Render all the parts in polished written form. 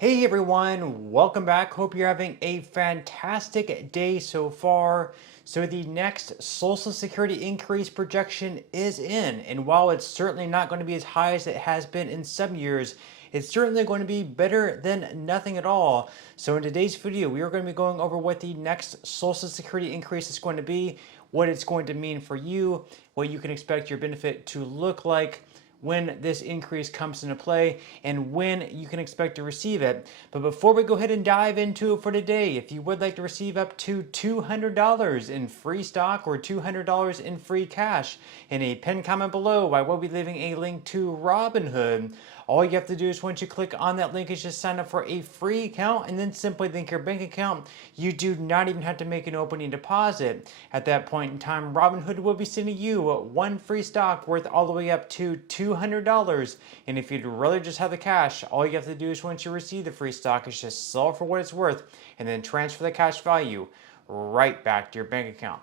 Hey everyone, welcome back. Hope you're having a fantastic day so far. So the next Social Security increase projection is in, and while it's certainly not going to be as high as it has been in some years, it's certainly going to be better than nothing at all. So in today's video, we are going to be going over what the next Social Security increase is going to be, what it's going to mean for you, what you can expect your benefit to look like when this increase comes into play, and when you can expect to receive it. But before we go ahead and dive into it for today, if you would like to receive up to $200 in free stock or $200 in free cash, in a pinned comment below, I will be leaving a link to Robinhood. All you have to do is once you click on that link is just sign up for a free account and then simply link your bank account. You do not even have to make an opening deposit. At that point in time, Robinhood will be sending you one free stock worth all the way up to $200. And if you'd rather just have the cash, all you have to do is once you receive the free stock is just sell it for what it's worth and then transfer the cash value right back to your bank account.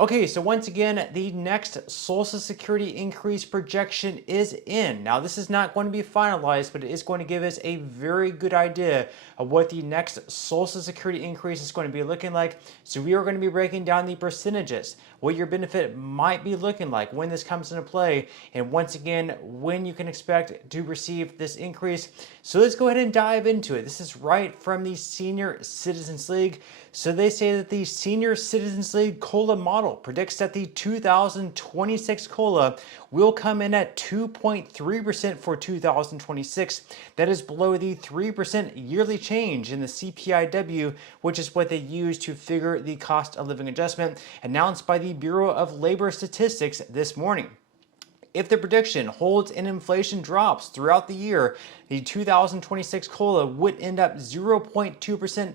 Okay, so once again, the next Social Security increase projection is in. Now, this is not going to be finalized, but it is going to give us a very good idea of what the next Social Security increase is going to be looking like. So we are going to be breaking down the percentages, what your benefit might be looking like when this comes into play, and once again, when you can expect to receive this increase. So let's go ahead and dive into it. This is right from the Senior Citizens League. So they say that the Senior Citizens League COLA model predicts that the 2026 COLA will come in at 2.3% for 2026. That is below the 3% yearly change in the CPIW, which is what they use to figure the cost of living adjustment, announced by the Bureau of Labor Statistics this morning. If the prediction holds and inflation drops throughout the year, the 2026 COLA would end up 0.2%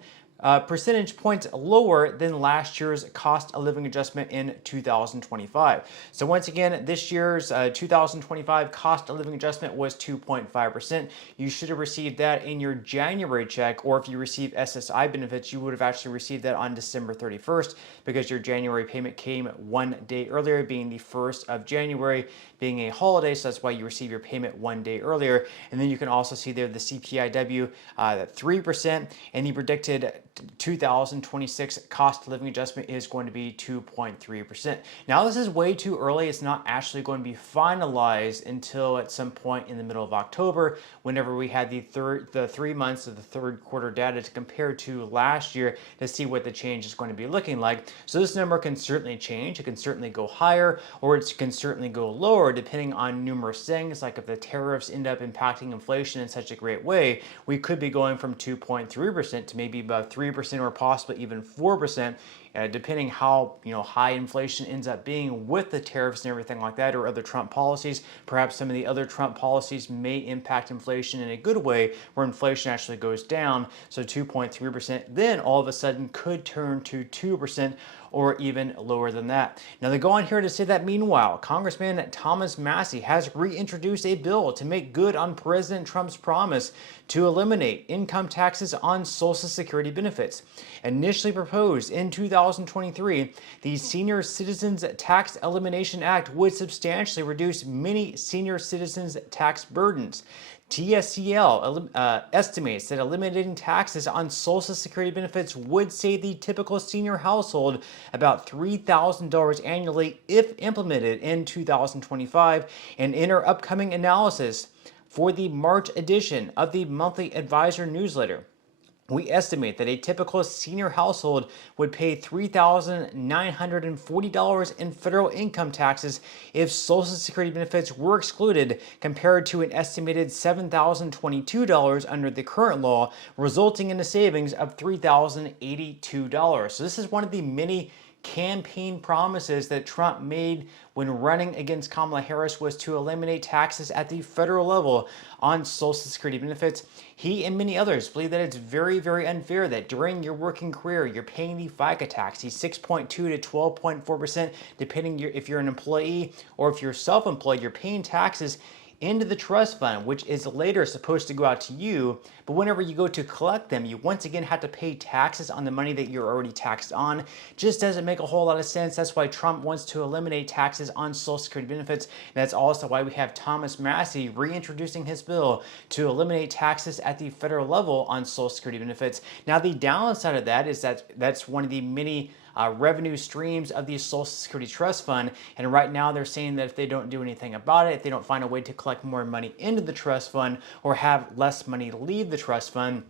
percentage points lower than last year's cost of living adjustment in 2025. So once again, this year's 2025 cost of living adjustment was 2.5%. You should have received that in your January check, or if you receive SSI benefits, you would have actually received that on December 31st because your January payment came one day earlier, being the 1st of January, being a holiday, so that's why you receive your payment one day earlier. And then you can also see there the CPIW at 3%, and the predicted 2026 cost of living adjustment is going to be 2.3%. Now, this is way too early. It's not actually going to be finalized until at some point in the middle of October, whenever we had the 3 months of the third quarter data to compare to last year to see what the change is going to be looking like. So this number can certainly change. It can certainly go higher, or it can certainly go lower, depending on numerous things, like if the tariffs end up impacting inflation in such a great way, we could be going from 2.3% to maybe about 3% or possibly even 4%, depending how high inflation ends up being with the tariffs and everything like that, or other Trump policies. Perhaps some of the other Trump policies may impact inflation in a good way, where inflation actually goes down. So 2.3% then all of a sudden could turn to 2%, or even lower than that. Now, they go on here to say that meanwhile, Congressman Thomas Massie has reintroduced a bill to make good on President Trump's promise to eliminate income taxes on Social Security benefits. Initially proposed in 2023, the Senior Citizens Tax Elimination Act would substantially reduce many senior citizens' tax burdens. TSCL estimates that eliminating taxes on Social Security benefits would save the typical senior household about $3,000 annually if implemented in 2025. And in our upcoming analysis for the March edition of the Monthly Advisor newsletter, we estimate that a typical senior household would pay $3,940 in federal income taxes if Social Security benefits were excluded, compared to an estimated $7,022 under the current law, resulting in a savings of $3,082. So this is one of the many campaign promises that Trump made when running against Kamala Harris, was to eliminate taxes at the federal level on Social Security benefits. He and many others believe that it's very, very unfair that during your working career, you're paying the FICA tax, the 6.2 to 12.4%, depending if you're an employee or if you're self-employed, you're paying taxes into the trust fund, which is later supposed to go out to you. But whenever you go to collect them, you once again have to pay taxes on the money that you're already taxed on. Just doesn't make a whole lot of sense. That's why Trump wants to eliminate taxes on Social Security benefits. And that's also why we have Thomas Massie reintroducing his bill to eliminate taxes at the federal level on Social Security benefits. Now, the downside of that is that that's one of the many revenue streams of the Social Security Trust Fund. And right now they're saying that if they don't do anything about it, if they don't find a way to collect more money into the trust fund or have less money leave the trust fund,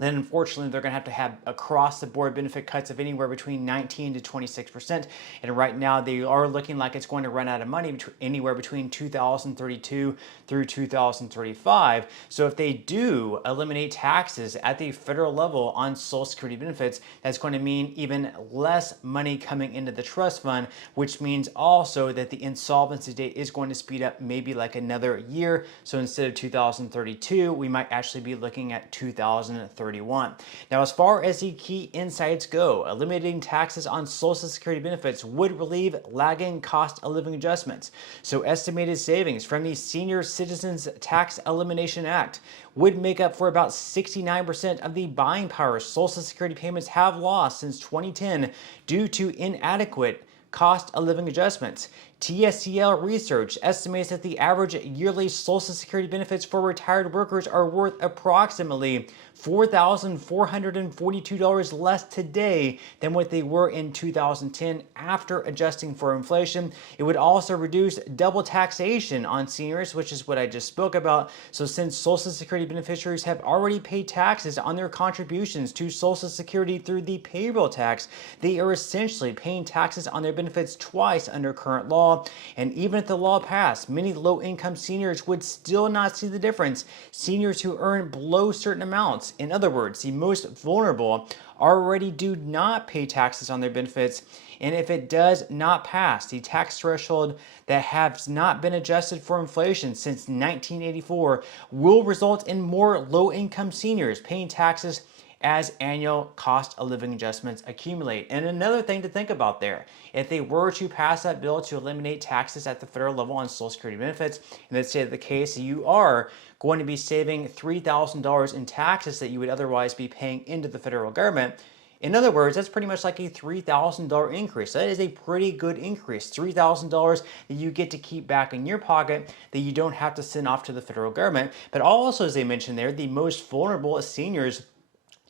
then unfortunately they're going to have across the board benefit cuts of anywhere between 19 to 26%. And right now they are looking like it's going to run out of money anywhere between 2032 through 2035. So if they do eliminate taxes at the federal level on Social Security benefits, that's going to mean even less money coming into the trust fund, which means also that the insolvency date is going to speed up maybe like another year. So instead of 2032, we might actually be looking at 2031. Now, as far as the key insights go, eliminating taxes on Social Security benefits would relieve lagging cost of living adjustments. So estimated savings from the Senior Citizens Tax Elimination Act would make up for about 69% of the buying power Social Security payments have lost since 2010 due to inadequate cost of living adjustments. TSCL research estimates that the average yearly Social Security benefits for retired workers are worth approximately $4,442 less today than what they were in 2010 after adjusting for inflation. It would also reduce double taxation on seniors, which is what I just spoke about. So since Social Security beneficiaries have already paid taxes on their contributions to Social Security through the payroll tax, they are essentially paying taxes on their benefits twice under current law. And even if the law passed, many low-income seniors would still not see the difference. Seniors who earn below certain amounts, in other words, the most vulnerable, already do not pay taxes on their benefits. And if it does not pass the tax threshold that has not been adjusted for inflation since 1984, will result in more low-income seniors paying taxes as annual cost of living adjustments accumulate. And another thing to think about there, if they were to pass that bill to eliminate taxes at the federal level on Social Security benefits, and let's say the case you are going to be saving $3,000 in taxes that you would otherwise be paying into the federal government. In other words, that's pretty much like a $3,000 increase. That is a pretty good increase. $3,000 that you get to keep back in your pocket that you don't have to send off to the federal government. But also, as they mentioned there, the most vulnerable seniors,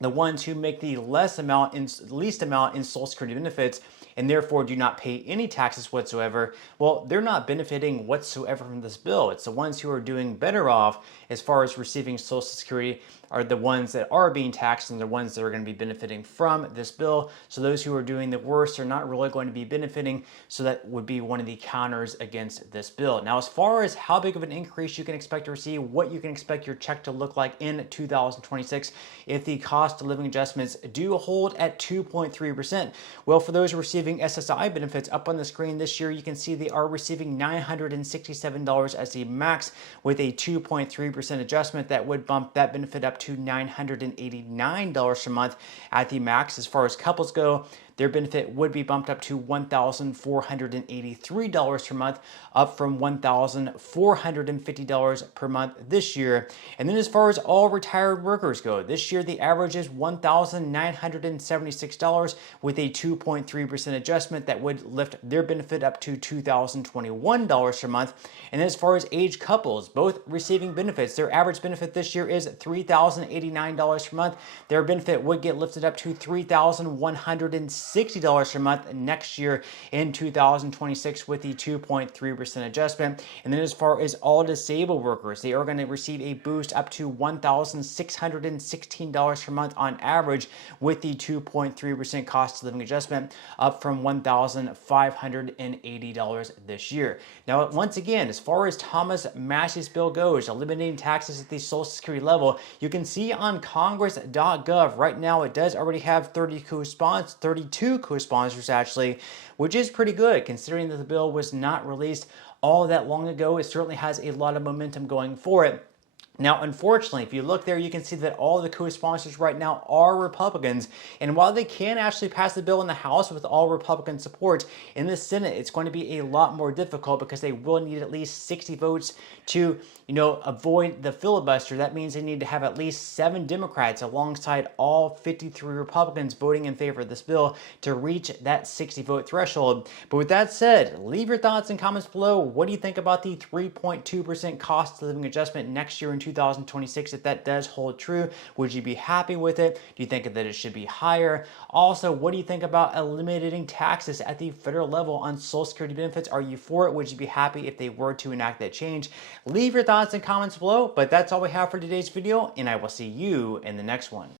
the ones who make the least amount in Social Security benefits and therefore do not pay any taxes whatsoever, well, they're not benefiting whatsoever from this bill. It's the ones who are doing better off as far as receiving Social Security are the ones that are being taxed and the ones that are going to be benefiting from this bill. So those who are doing the worst are not really going to be benefiting. So that would be one of the counters against this bill. Now, as far as how big of an increase you can expect to receive, what you can expect your check to look like in 2026 if the cost of living adjustments do hold at 2.3%. Well, for those receiving SSI benefits up on the screen this year, you can see they are receiving $967 as the max with a 2.3% adjustment that would bump that benefit up to $989 per month at the max. As far as couples go, their benefit would be bumped up to $1,483 per month, up from $1,450 per month this year. And then as far as all retired workers go, this year the average is $1,976 with a 2.3% adjustment that would lift their benefit up to $2,021 per month. And as far as age couples, both receiving benefits, their average benefit this year is $3,089 per month. Their benefit would get lifted up to $3,160 per month next year in 2026 with the 2.3% adjustment. And then as far as all disabled workers, they are going to receive a boost up to $1,616 per month on average with the 2.3% cost of living adjustment, up from $1,580 this year. Now, once again, as far as Thomas Massie's bill goes, eliminating taxes at the Social Security level, you can see on congress.gov right now it does already have 32 co-sponsors actually, which is pretty good considering that the bill was not released all that long ago. It certainly has a lot of momentum going for it. Now, unfortunately, if you look there, you can see that all the co-sponsors right now are Republicans. And while they can actually pass the bill in the House with all Republican support, in the Senate, it's going to be a lot more difficult because they will need at least 60 votes to, avoid the filibuster. That means they need to have at least 7 Democrats alongside all 53 Republicans voting in favor of this bill to reach that 60 vote threshold. But with that said, leave your thoughts and comments below. What do you think about the 3.2% cost of living adjustment next year in 2026? If that does hold true, would you be happy with it? Do you think that it should be higher? Also, what do you think about eliminating taxes at the federal level on Social Security benefits? Are you for it? Would you be happy if they were to enact that change? Leave your thoughts and comments below, but that's all we have for today's video, and I will see you in the next one.